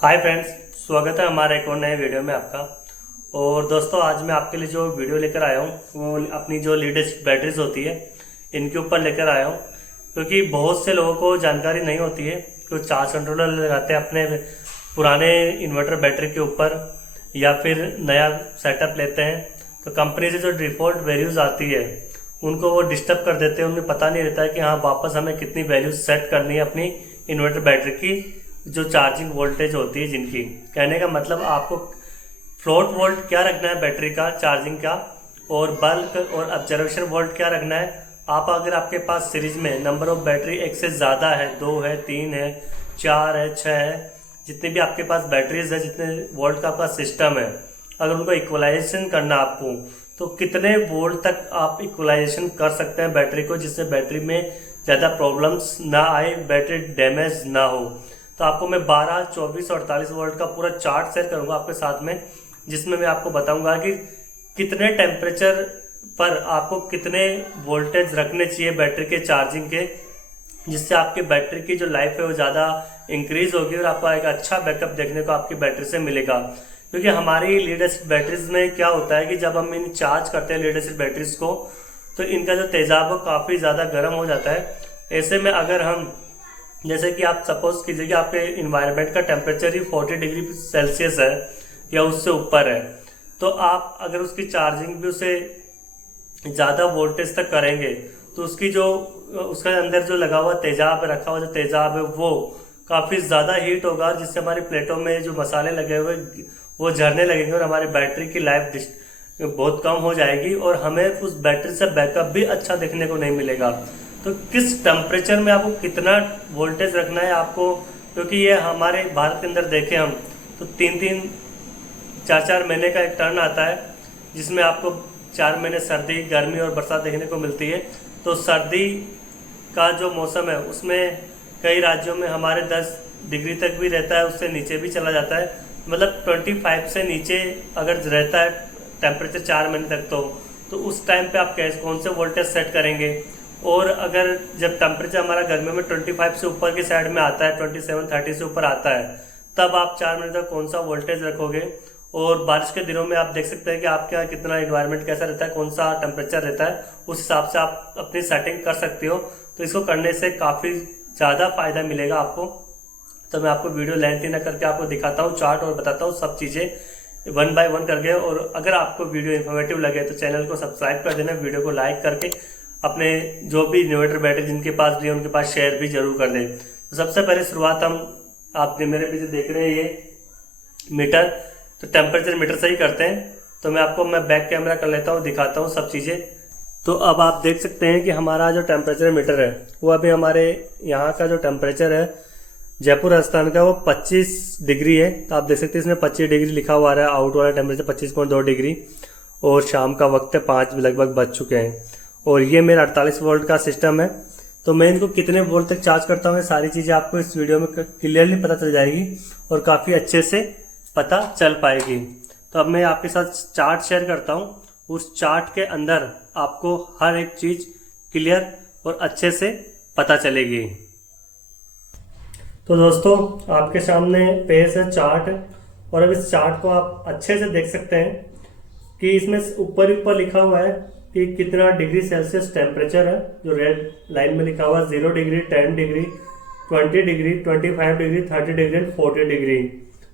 Hi friends, स्वागत है हमारे एक और नए वीडियो में आपका। और दोस्तों, आज मैं आपके लिए जो वीडियो लेकर आया हूँ वो अपनी जो लीड एसिड बैटरीज होती है इनके ऊपर लेकर आया हूँ, क्योंकि बहुत से लोगों को जानकारी नहीं होती है कि वो चार्ज कंट्रोलर लगाते हैं अपने पुराने इन्वर्टर बैटरी के ऊपर या फिर नया सेटअप लेते हैं तो कंपनी से जो डिफ़ॉल्ट वैल्यूज़ आती है उनको वो डिस्टर्ब कर देते हैं। उन्हें पता नहीं रहता है कि हाँ, वापस हमें कितनी वैल्यू सेट करनी है अपनी इन्वर्टर बैटरी की जो चार्जिंग वोल्टेज होती है जिनकी। कहने का मतलब आपको फ्लोट वोल्ट क्या रखना है बैटरी का चार्जिंग का, और बल्क और ऑब्जर्वेशन वोल्ट क्या रखना है। आप अगर आपके पास सीरीज में नंबर ऑफ बैटरी एक से ज़्यादा है, 2 है, 3 है, 4 है, 6 है, जितने भी आपके पास बैटरीज है, जितने वोल्ट का आपका सिस्टम है, अगर उनको इक्वलाइजेशन करना आपको तो कितने वोल्ट तक आप इक्वलाइजेशन कर सकते हैं बैटरी को, जिससे बैटरी में ज़्यादा प्रॉब्लम्स ना आए, बैटरी डैमेज ना हो। तो आपको मैं 12, 24 और 48 वोल्ट का पूरा चार्ट शेयर करूंगा आपके साथ में, जिसमें मैं आपको बताऊंगा कि कितने टेम्परेचर पर आपको कितने वोल्टेज रखने चाहिए बैटरी के चार्जिंग के, जिससे आपकी बैटरी की जो लाइफ है वो ज़्यादा इंक्रीज होगी और आपको एक अच्छा बैकअप देखने को आपकी बैटरी से मिलेगा। क्योंकि हमारी लीड एसिड बैटरीज में क्या होता है कि जब हम इन चार्ज करते हैं लीड एसिड बैटरीज को तो इनका जो तेजाब है काफ़ी ज़्यादा गर्म हो जाता है। ऐसे में अगर हम, जैसे कि आप सपोज कीजिए कि आपके इन्वायरमेंट का टेम्परेचर ही 40 डिग्री सेल्सियस है या उससे ऊपर है, तो आप अगर उसकी चार्जिंग भी उसे ज़्यादा वोल्टेज तक करेंगे तो उसकी जो उसके अंदर जो लगा हुआ तेजाब है, रखा हुआ जो तेजाब है, वो काफ़ी ज़्यादा हीट होगा, जिससे हमारी प्लेटों में जो मसाले लगे हुए वो झरने लगेंगे और हमारी बैटरी की लाइफ बहुत कम हो जाएगी और हमें उस बैटरी से बैकअप भी अच्छा देखने को नहीं मिलेगा। तो किस टेम्परेचर में आपको कितना वोल्टेज रखना है आपको, क्योंकि ये हमारे भारत के अंदर देखें हम तो 3-3, 4-4 महीने का एक टर्न आता है, जिसमें आपको 4 महीने सर्दी, गर्मी और बरसात देखने को मिलती है। तो सर्दी का जो मौसम है उसमें कई राज्यों में हमारे 10 डिग्री तक भी रहता है, उससे नीचे भी चला जाता है। मतलब 25 से नीचे अगर रहता है टेम्परेचर 4 महीने तक तो उस टाइम पे आप कैसे कौन से वोल्टेज सेट करेंगे। और अगर जब टेम्परेचर हमारा गर्मी में 25 से ऊपर की साइड में आता है, 27, 30 से ऊपर आता है, तब आप 4 महीने तक कौन सा वोल्टेज रखोगे। और बारिश के दिनों में आप देख सकते हैं कि आपके यहाँ कितना इन्वायरमेंट कैसा रहता है, कौन सा टेम्परेचर रहता है, उस हिसाब से आप अपनी सेटिंग कर सकते हो। तो इसको करने से काफ़ी ज़्यादा फायदा मिलेगा आपको। तो मैं आपको वीडियो लेंथ ही ना करके आपको दिखाता हूँ चार्ट और बताता हूँ सब चीज़ें 1 बाय 1 करके। और अगर आपको वीडियो इन्फॉर्मेटिव लगे तो चैनल को सब्सक्राइब कर देना, वीडियो को लाइक करके अपने जो भी इन्वर्टर बैटरी जिनके पास भी है उनके पास शेयर भी जरूर कर दें। तो सबसे पहले शुरुआत हम, आपने मेरे पीछे देख रहे हैं ये मीटर, तो टेम्परेचर मीटर से ही करते हैं। तो मैं बैक कैमरा कर लेता हूँ, दिखाता हूँ सब चीज़ें। तो अब आप देख सकते हैं कि हमारा जो टेम्परेचर मीटर है वो अभी हमारे यहाँ का जो टेम्परेचर है जयपुर राजस्थान का वो 25 डिग्री है। तो आप देख सकते हैं इसमें 25 डिग्री लिखा हुआ है, आउट वाला टेम्परेचर 25.2 डिग्री, और शाम का वक्त है 5 लगभग बज चुके हैं। और ये मेरा 48 वोल्ट का सिस्टम है। तो मैं इनको कितने वोल्ट तक चार्ज करता हूँ, सारी चीज़ें आपको इस वीडियो में क्लियरली पता चल जाएगी और काफ़ी अच्छे से पता चल पाएगी। तो अब मैं आपके साथ चार्ट शेयर करता हूँ, उस चार्ट के अंदर आपको हर एक चीज़ क्लियर और अच्छे से पता चलेगी। तो दोस्तों, आपके सामने पेज है चार्ट, और अब इस चार्ट को आप अच्छे से देख सकते हैं कि इसमें ऊपर लिखा हुआ है कि कितना डिग्री सेल्सियस टेम्परेचर है। जो रेड लाइन में लिखा हुआ है 0 degree, 10 degree, 20 degree, 25 degree, 30 degree and 40 degree.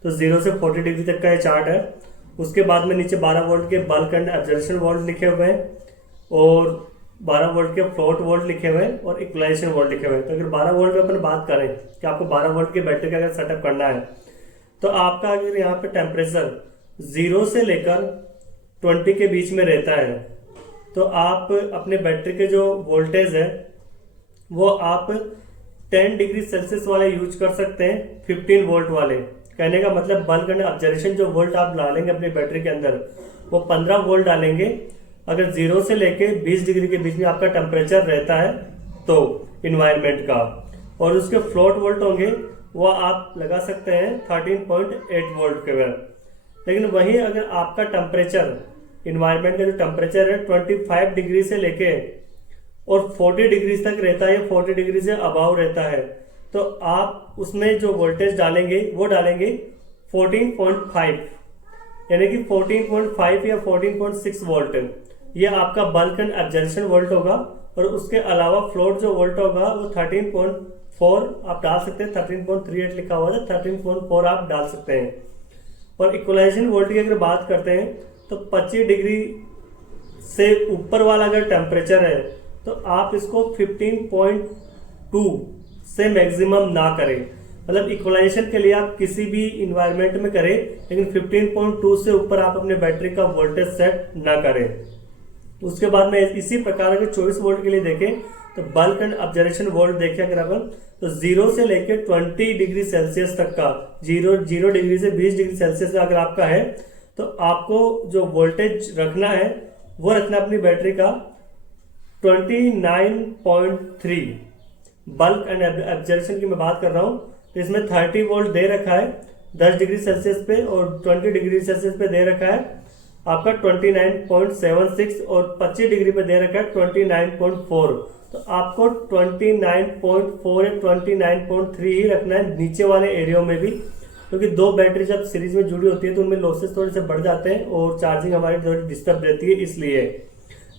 तो 0 से 40 डिग्री तक का ये चार्ट है। उसके बाद में नीचे 12 वोल्ट के बल्क एंड ऑब्जर्वेशन वोल्ट लिखे हुए हैं और 12 वोल्ट के फ्लोट वोल्ट लिखे हुए हैं और इक्वलाइजेशन वोल्ट लिखे हुए हैं। तो अगर 12 वोल्ट में अपन बात करें कि आपको 12 वोल्ट की बैटरी का अगर सेटअप करना है तो आपका अगर यहाँ पे टेम्परेचर 0 से लेकर 20 के बीच में रहता है तो आप अपने बैटरी के जो वोल्टेज है वो आप 10 डिग्री सेल्सियस वाले यूज कर सकते हैं, 15 वोल्ट वाले। कहने का मतलब बल्क एंड ऑब्जर्वेशन जो वोल्ट आप डालेंगे अपनी बैटरी के अंदर वो 15 वोल्ट डालेंगे। अगर 0 से लेके 20 डिग्री के बीच में आपका टेम्परेचर रहता है तो इन्वायरमेंट का, और उसके फ्लोट वोल्ट होंगे वो आप लगा सकते हैं 13.8 वोल्ट के वैल्यू। लेकिन वहीं अगर आपका टेम्परेचर, इन्वायरमेंट का जो टेम्परेचर है 25 डिग्री से लेके और 40 डिग्री तक रहता है, 40 डिग्री से अबाव रहता है, तो आप उसमें जो वोल्टेज डालेंगे वो डालेंगे 14.5, यानी कि 14.5 या 14.6 वोल्ट। ये आपका बल्क एंड एब्जॉर्प्शन वोल्ट होगा। और उसके अलावा फ्लोट जो वोल्ट होगा वो 13.4 आप डाल सकते हैं। 13.38 लिखा हुआ है, 13.4 आप डाल सकते हैं। और इक्वलाइजेशन वोल्ट की अगर बात करते हैं तो 25 डिग्री से ऊपर वाला अगर टेम्परेचर है तो आप इसको 15.2 से मैक्सिमम ना करें। मतलब इक्वलाइजेशन के लिए आप किसी भी इन्वायरमेंट में करें, लेकिन 15.2 से ऊपर आप अपने बैटरी का वोल्टेज सेट ना करें। उसके बाद में इसी प्रकार अगर 24 वोल्ट के लिए देखें तो बल्क एंड ऑब्जर्वेशन वोल्ट देखें अगर अपन, तो 0 से लेकर 20 डिग्री सेल्सियस तक का, 0 डिग्री से 20 डिग्री सेल्सियस अगर आपका है तो आपको जो वोल्टेज रखना है वो रखना अपनी बैटरी का 29.3। बल्क एंड ऑब्जर्वेशन की मैं बात कर रहा हूं तो इसमें 30 वोल्ट दे रखा है 10 डिग्री सेल्सियस पे, और 20 डिग्री सेल्सियस पे दे रखा है आपका 29.76, और 25 डिग्री पे दे रखा है 29.4। तो आपको 29.4 या 29.3 ही रखना है नीचे वाले एरिया में भी, क्योंकि दो बैटरी जब सीरीज में जुड़ी होती है तो उनमें लॉसेस थोड़े से बढ़ जाते हैं और चार्जिंग हमारी थोड़ी डिस्टर्ब रहती है, इसलिए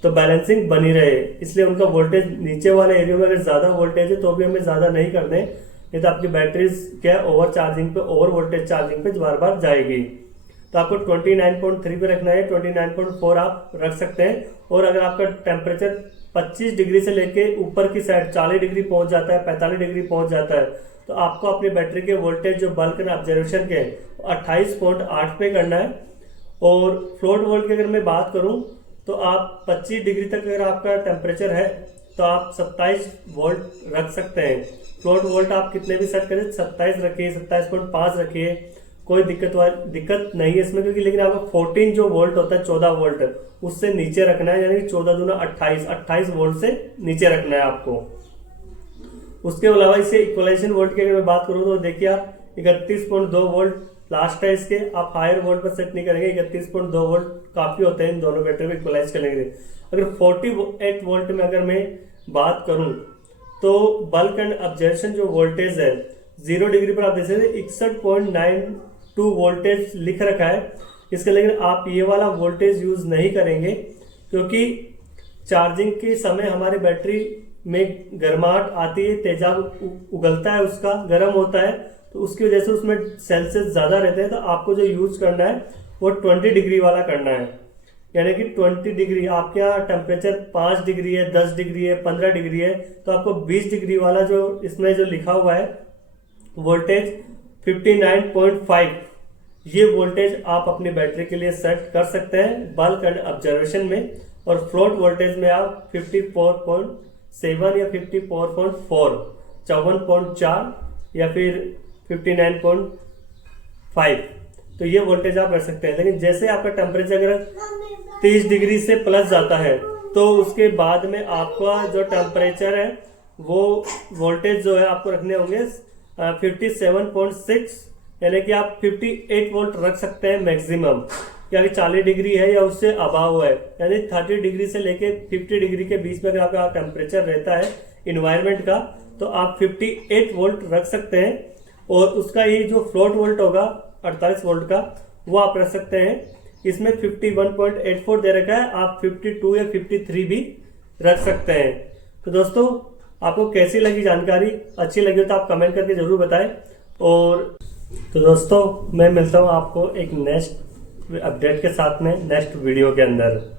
तो बैलेंसिंग बनी रहे इसलिए उनका वोल्टेज नीचे वाले एरिया में अगर ज्यादा वोल्टेज है तो भी हमें ज्यादा नहीं करने, नहीं तो आपकी बैटरीज क्या ओवर चार्जिंग पे, ओवर वोल्टेज चार्जिंग पे बार बार जाएगी। तो आपको 29.3 पे रखना है, 29.4 आप रख सकते हैं। और अगर आपका टेम्परेचर 25 डिग्री से लेके ऊपर की साइड 40 डिग्री पहुंच जाता है, 45 डिग्री पहुंच जाता है, तो आपको अपनी बैटरी के वोल्टेज जो बल्क एंड ऑब्जर्वेशन के 28.8 पे करना है। और फ्लोट वोल्ट की अगर मैं बात करूं तो आप 25 डिग्री तक अगर आपका टेम्परेचर है तो आप 27 वोल्ट रख सकते हैं। फ्लोट वोल्ट आप कितने भी सेट करें, 27 रखिए, 27.5 रखिए, कोई दिक्कत नहीं है इसमें, क्योंकि लेकिन आपका 14 जो वोल्ट होता है 14 वोल्ट उससे नीचे रखना है, यानी कि 14 दूना 28 वोल्ट से नीचे रखना है आपको। उसके अलावा इसे इक्वलाइजेशन वोल्ट की अगर मैं बात करूं तो देखिए आप 31.2 वोल्ट लास्ट है इसके, आप हायर वोल्ट पर सेट नहीं करेंगे। 31.2 वोल्ट काफी होते हैं इन दोनों बैटरी को इक्वलाइज करने के लिए। अगर 48 वोल्ट में अगर मैं बात करूं तो बल्क एंड ऑब्जर्वेशन जो वोल्टेज है 0 डिग्री पर आप देख सकते 61.92 वोल्टेज लिख रखा है इसका, लेकिन आप ये वाला वोल्टेज यूज नहीं करेंगे क्योंकि चार्जिंग के समय हमारी बैटरी में गर्माहट आती है, तेजाब उगलता है, उसका गर्म होता है, तो उसकी वजह से उसमें सेल्सियस ज्यादा रहते हैं। तो आपको जो यूज करना है वो 20 डिग्री वाला करना है, यानी कि 20 डिग्री आपके यहाँ टेम्परेचर 5 डिग्री है, 10 डिग्री है, 15 डिग्री है, तो आपको 20 डिग्री वाला जो इसमें जो लिखा हुआ है वोल्टेज 59.5, ये वोल्टेज आप अपनी बैटरी के लिए सेट कर सकते हैं बल्क एंड ऑब्जर्वेशन में। और फ्लोट वोल्टेज में आप 54.7 या 54.4, 54.4 या फिर 59.5, तो ये वोल्टेज आप रख सकते हैं। लेकिन जैसे आपका टेम्परेचर अगर 30 डिग्री से प्लस जाता है तो उसके बाद में आपका जो टेम्परेचर है वो वोल्टेज जो है आपको रखने होंगे 57.6, यानी कि आप 58 वोल्ट रख सकते हैं मैक्सिमम, या 40 डिग्री है या उससे अबाव है, यानी 30 डिग्री से लेके 50 डिग्री के बीच में अगर आपका टेम्परेचर रहता है इन्वायरमेंट का तो आप 58 वोल्ट रख सकते हैं। और उसका ये जो फ्लोट वोल्ट होगा 48 वोल्ट का वो आप रख सकते हैं। इसमें 51.84 दे रखा है, आप 52 या 53 भी रख सकते हैं। तो दोस्तों आपको कैसी लगी जानकारी, अच्छी लगी तो आप कमेंट करके जरूर बताएं। और तो दोस्तों मैं मिलता हूं आपको एक नेक्स्ट अपडेट के साथ में नेक्स्ट वीडियो के अंदर।